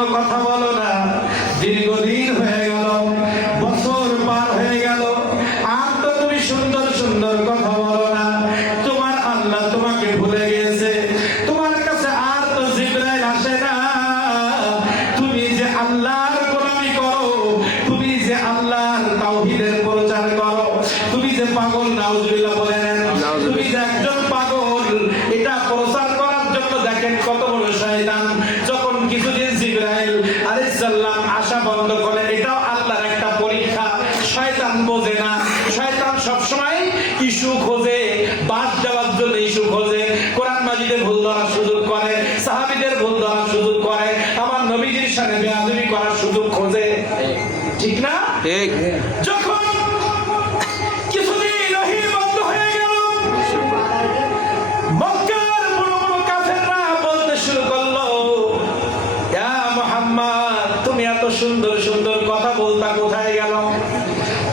কোনো কথা বলো না। দীর্ঘদিন হয়ে গেল, বছর পার হয়ে গেল, আর তো তুমি সুন্দর সুন্দর কথা বলো না। তোমার আল্লাহ তোমাকে ভুলে গেছে, তোমার কাছে আর তো জিবরাইল আসে না। তুমি যে আল্লাহর গোলামি করো, তুমি যে আল্লাহর তাওহীদের প্রচার করো, তুমি যে পাগল, নাউজুবিল্লাহ বলেন, তুমি যে একজন পাগল, এটা প্রচার করার জন্য দেখেন কত বড় শয়তান। যখন কিছুদিন জিবরাইল আলাইহিস সালাম আসা বন্ধ করে, এটাও আল্লাহর একটা পরীক্ষা। শয়তান বোঝে না, শয়তান সবসময় ইস্যু খোঁজে, বাদ দেওয়ার জন্য ইস্যু খোঁজে। কোরআন মাজিদে ভুল ধরার সুযোগ করে, সাহাবীদের ভুল ধরার সুযোগ করে, আমার নবীজির সাথে বেয়াদবি করার সুযোগ খোঁজে, ঠিক না? ঠিক। যখন কিছুদিন ওহী বন্ধ হয়ে গেল, মক্কার বড় বড় কাফেররা বলতে শুরু করলো, ইয়া মুহাম্মদ, তুমি এত সুন্দর সুন্দর কথা বলতা কোথায় গেল?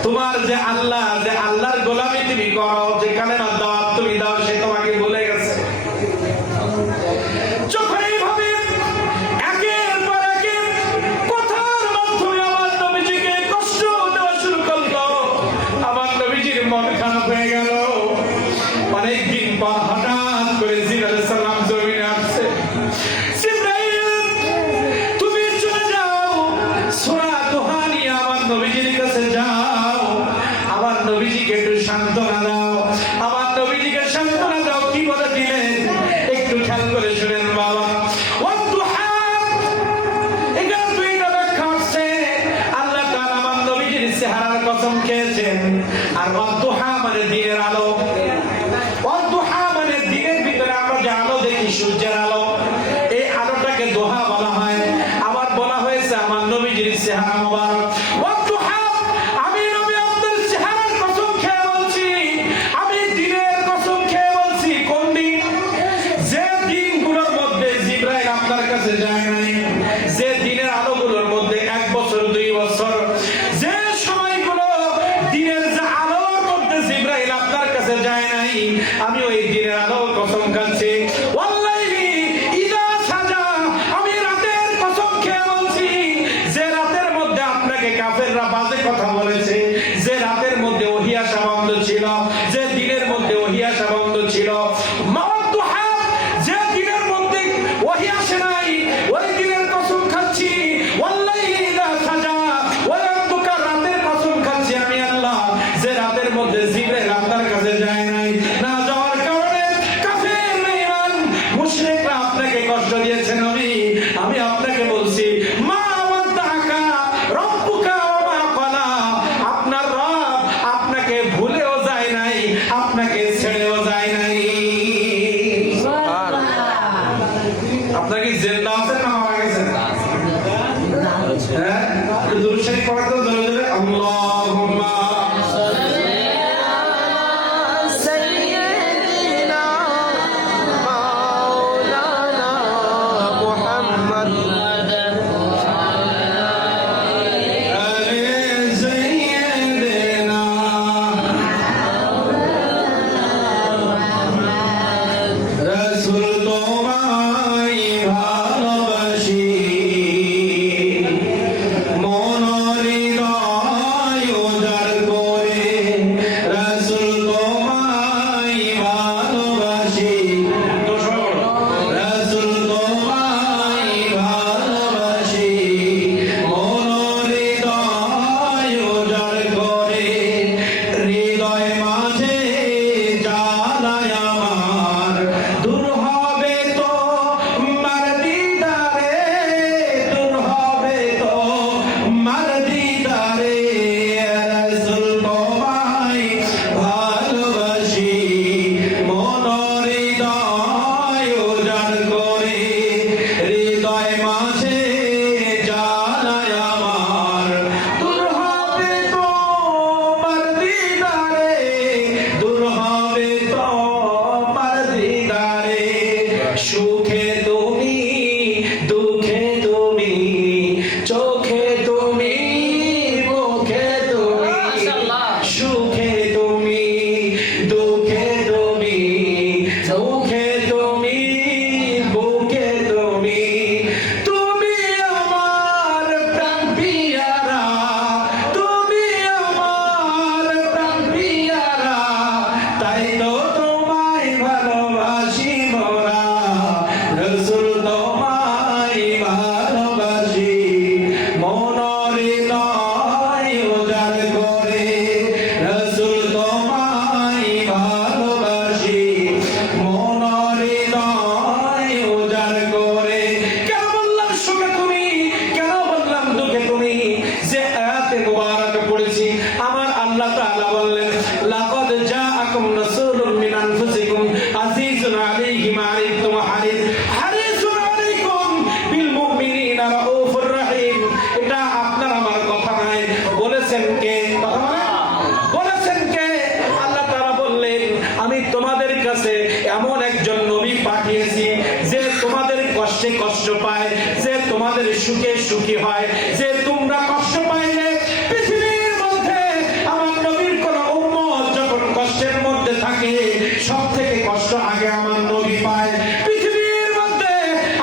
তোমার যে আল্লাহ, যে আল্লাহর গোলামি তুমি করো, যে কালেমার দাওয়াত তুমি দাও, সে তোমাকে ভুলে গেছে। যখন এইভাবে একের পর একের কথার মাধ্যমে আমার নবীজিকে কষ্ট দেওয়া শুরু করলো, আমার নবীজির মন খারাপ হয়ে গেল। অনেকদিন পর হঠাৎ করে জিবরাইল আলাইহিস সালাম জমিনে আসছে। জিবরাইল, তুমি চলে যাও, সূরা দোহা নিয়ে আমার নবীজির কাছে যাও, আমার নবীজিকে একটু সান্ত্বনা দাও, আমার নবীজিকে সান্ত্বনা দাও। কি বলে দিলেন একটু খেয়াল করে শুনেন বাবা। ওয়াদুহা, এখানে দুইটা ব্যাখ্যা আছে। আল্লাহ তাআলা আমার নবীজির চেহারার কসম খেয়েছেন, আর ওয়াদুহা মানে দিনের আলো। ওয়াদুহা মানে দিনের ভিতরে আমরা যে আলো দেখি, সূর্যের আলো, এই আলোটাকে দোহা বলা হয়। আবার বলা হয়েছে আমার নবীজির চেহারা মোবারক। ওয়াদুহা, আমি নবী আপনার চেহারার কসম খেয়ে বলছি, আমি দিনের কসম খেয়ে বলছি। কোন দিন? যে দিনগুলোর মধ্যে জিবরাইল আপনার কাছে যায় নাই, যে দিনের আলোগুলোর মধ্যে 1 বছর 2 বছর, যে সময়গুলো দিনের যে আলোর মধ্যে জিবরাইল আপনার কাছে যায় নাই, আমি ওই দিনের আলো কসম খাচ্ছি। ওয়াল্লাহি পাঠিয়েছি যে তোমাদের কষ্টে কষ্ট পায়, যে তোমাদের সুখে সুখী হয়, যে তোমরা কষ্ট পাইলে পৃথিবীর মধ্যে আমার নবীর কোন উম্মত যখন কষ্টের মধ্যে থাকে সব থেকে কষ্ট আগে আমার নবী পায়। পৃথিবীর মধ্যে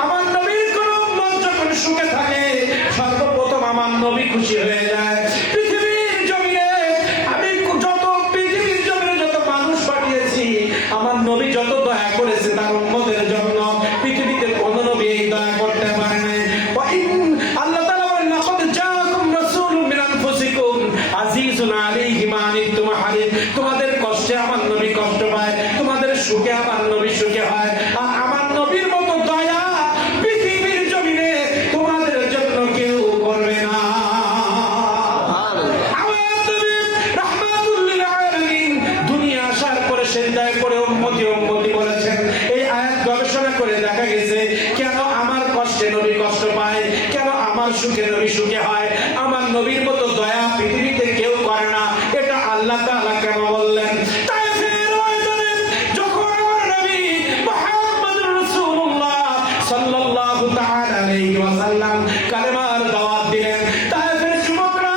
আমার নবীর কোন উম্মত যখন সুখে থাকে সর্বপ্রথম আমার নবী খুশি হয়ে যায়। পৃথিবীর জমিনে আমি পৃথিবীর জমিনে যত মানুষ পাঠিয়েছি আমার নবী যত দয়া করেছে তার উম্মতের জন্য পৃথিবীতে কোন নবী এই দয়া করতে পারে না। আল্লাহ তাআলা বলেন লাকাদ জাআকুম রাসূলুম মিন আনফুসিকুম আজিজুন আলাইহি মা আনিতুম হারিস। তোমাদের কষ্টে আমার নবী কষ্ট পায়, তোমাদের সুখে আমার নবী সুখে হয়। আর আমার নবীর মতো দয়া পৃথিবীর জমিনে তোমাদের জন্য কেউ করবে না। আমার নবী রাহমাতুল লিল আলামিন দুনিয়া আসার পরে সেজদায় পড়ে উম্মতি উম্মতি বলেছেন। এই আয়াত গবেষণা করে দেখা গেছে কেন আমার কষ্টে নবী কষ্ট পায়, কেন আমার সুখে নবী সুখে হয়। আমার নবীর মতো দয়া পৃথিবীতে কেউ করে না, এটা আল্লাহ তাআলা কেন বললেন? তাইফের ময়দানে যখন আমার নবী মুহাম্মদুর রাসূলুল্লাহ সাল্লাল্লাহু তাআলা আলাইহি ওয়াসাল্লাম কালেমার দাওয়াত দিলেন, তাইফের যুবকরা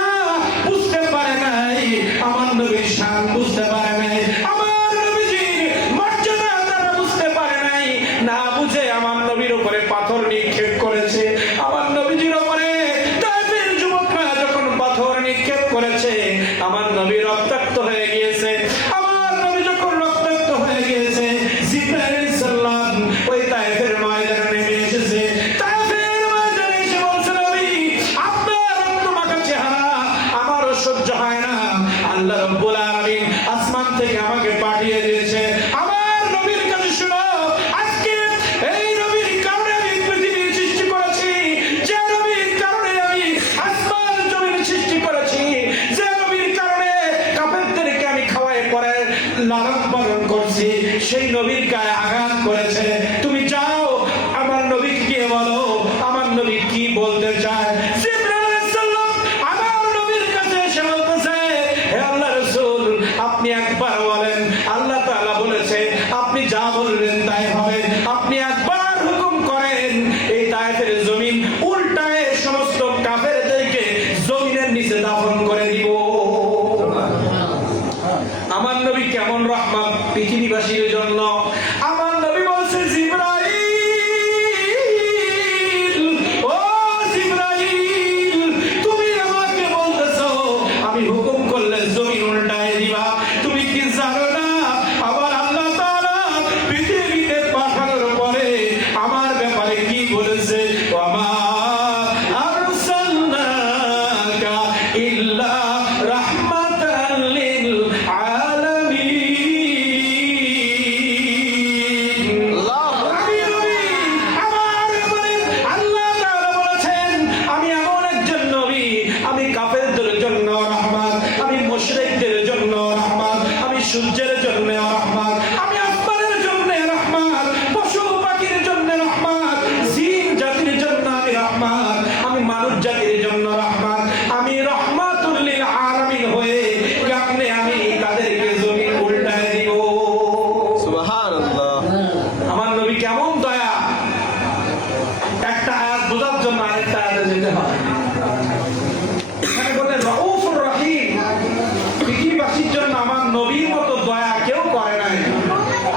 বুঝতে পারে নাই, আমার নবীর শান বুঝতে পারে নাই, আমার নবীজির মর্যাদা তারা বুঝতে পারে নাই। না বুঝে আমার নবীর উপরে পাথর নিক্ষেপ করেছে। আমার নবীজির উপরে তাইফের যুবকরা যখন পাথর নিক্ষেপ করেছে আমার নবী রক্তাক্ত হয়ে গিয়েছে। আমার নবী যখন রক্তাক্ত হয়ে গিয়েছে জিবরাইল আলাইহিস সালাম ওই তাইফের ময়দানে নেমে এসেছে। তাইফের ময়দানে এসে বলছে নবী আপনার রক্তমাখা চেহারা আমারও সহ্য হয় না, আল্লাহ রাব্বুল আলামিন আসমান থেকে আমাকে পাঠিয়ে দিয়েছে আমার নবীর কাছে শুনো। আজকে এই নবীর কারণে আমি পৃথিবী সৃষ্টি করেছি, যে নবীর কারণে আমি আসমান জমিন সৃষ্টি করেছি, যে নবীর কারণে কাফেরদেরকে আমি খাওয়াই পরে লালন পালন করছি, সেই নবীর গায়ে আঘাত করেছে। তুমি যাও আমার নবীকে গিয়ে বলো আমার নবী কি বলতে চায়। জিবরাইল আলাইহিস সালাম আমার নবীর কাছে এসে বলতেছে হে আল্লাহর রাসূল আপনি একবার বলেন, আল্লাহ তাআলা বলেছে আপনি যা বলবেন তাই হবে, আপনি একবার হুকুম করেন এই তায়েফের জমিন উল্টায় সমস্ত কাফেরদেরকে জমিনের নিচে দাফন করে দিব। আমার নবী কেমন রহমত পৃথিবীবাসীর জন্য। আমার নবী বলছে জিবরাইল, ও জিবরাইল তুমি আমাকে বলতেছো আমি হুকুম করলে জমিন উল্টায় দিবা, তুমি কি জানো না আবার আল্লাহ তাআলা পৃথিবীতে পাঠানোর পরে আমার ব্যাপারে কি বলেছে? ওয়ামা আরসালনাকা ইল্লা রাহমাতাল লিল আলামিন। আমি নবী, আমার ব্যাপারে আল্লাহ তাআলা বলেছেন আমি এমন একজন নবী, আমি কাফেরদের জন্য রহমত, আমি মুশরিকদের জন্য রহমত, আমি সূর্যের জন্য রহমত, আমি আসমানের জন্য রহমত, পশু পাখির জন্য রহমত, জিন জাতির জন্য আমি রহমত, আমি মানব জাতির জন্য রহমত, আমি রহমাতুল লিল আলামিন হয়ে কেমনে আমি তাদেরকে জমিন উল্টায় দিব। সুবহানাল্লাহ। আমার নবী কেমন দয়া। একটা আয়াত বোঝার জন্য আরেকটা আয়াতে যেতে হয়। এখানে বলে রাউফুর রহিম, পৃথিবীবাসীর জন্য আমার নবীর মতো দয়া কেউ করে নাই।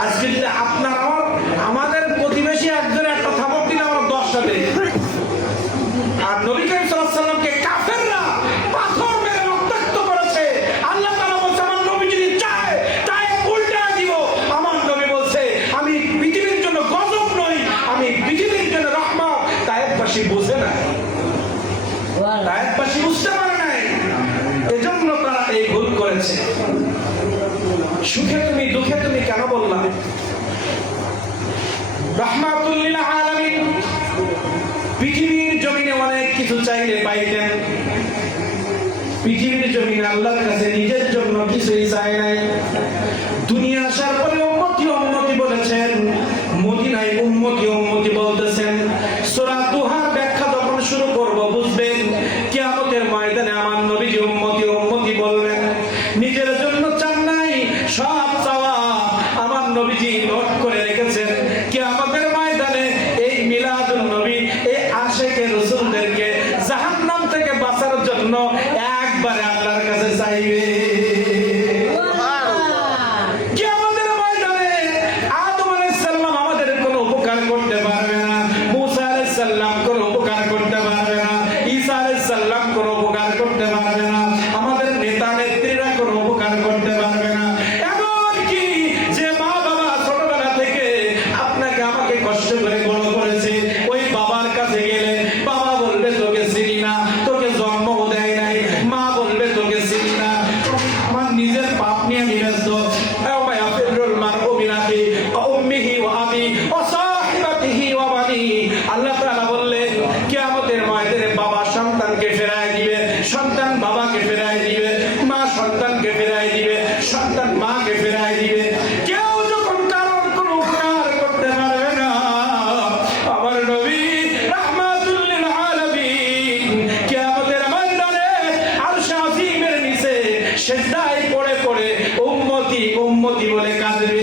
আজকে যদি আপনার আমাদের প্রতিবেশী একজন একটা থাপড় দিলে আমরা 10টা দেই, আর নবী করিম সাল্লাল্লাহু আলাইহি ওয়াসাল্লামকে কাফেররা পাথর মেরে রক্তাক্ত করেছে। আল্লাহ তাআলা বলছে আমার নবী যদি চায় তাই উল্টায় দিব। আমার নবী বলছে আমি পৃথিবীর জন্য গজব নই, আমি পৃথিবীর জন্য রহমত। তায়েফবাসী বুঝে না, তায়েফবাসী বুঝতে পারে নাই, এজন্য তারা এই ভুল করেছে। সুখে তুমি দুঃখে তুমি কেন বললা? রাহমাতুল লিল আলামিন পৃথিবীর জমিনে অনেক কিছু চাইলে পাইতেন, পৃথিবীর জমিনে আল্লাহর কাছে নিজের জন্য কিছুই চায় নাই। দুনিয়া আসার পরে উম্মতি উম্মতি বলেছেন, মদিনায় উম্মতি উম্মতি বলতেছেন। সূরা দুহার ব্যাখ্যা যখন শুরু করব বুঝবেন কিয়ামতের ময়দানে আমার নবীজি উম্মতি উম্মতি বলবেন। নিজের জন্য চান নাই, সব চাওয়া আমার নবীজি নোট করে রেখেছেন। কিয়ামত সেজদায় পড়ে পড়ে উম্মতি উম্মতি বলে কাঁদবে।